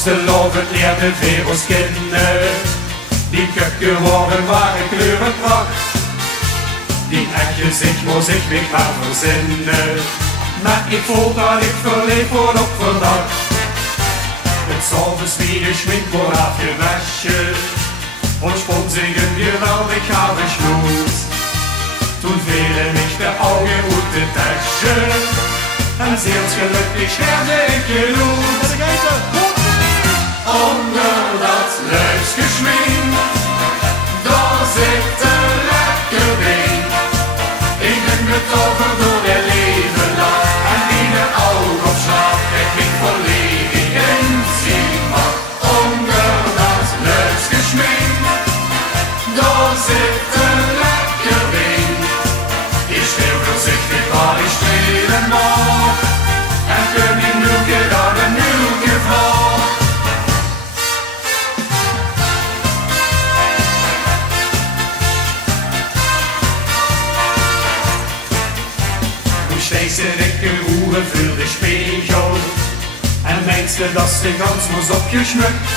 vastelovend leerde weer ons kennen. Die keukenwoorden waren kleurenpracht. Die echtje zich moest ik weer gaan verzinnen. Maar ik voel dat ik verleef word op verdacht. Het zoveel wie schmink wordt afgewaschen. Und sponsingen geweldig habe Schluss. Toen vielen mich der Auge und die Tasche. En zeer gelukkig werde ik geloed. Onder dat luisgeschmink, daar zit een lekker ding. Ik ben betogen door het leven lang. En in een oogopslag heb ik volledig in zien. Maar onder dat luisgeschmink, daar zit een lekker ding. Ik stel voorzichtig waar ik spelen mag. En kun ik nu gedaan en nu gevraagd. Deze dikke roeren voor de spiegel. En meinste dat de gans was opgeschmukt.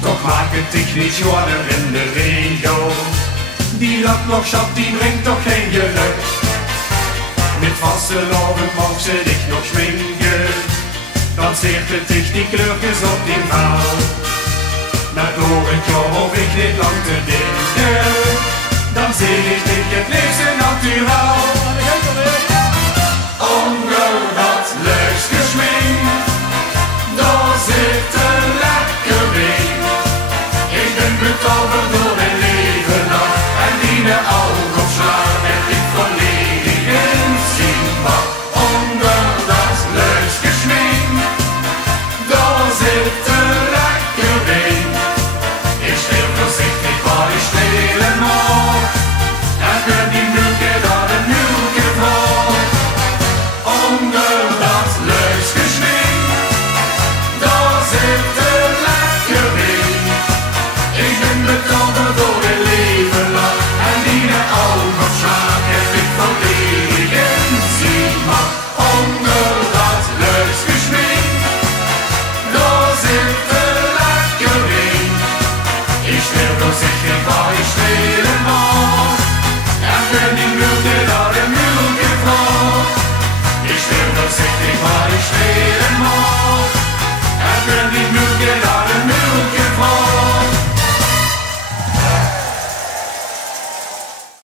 Toch maakt het dich niet zwaarder in de regel. Die laklokschap die brengt toch geen geluk. Met vastelovend mag ze dich nog schminken. Dan zeert het dich die kleurtjes op die vrouw. Maar door het jaar hoef ik niet lang te denken.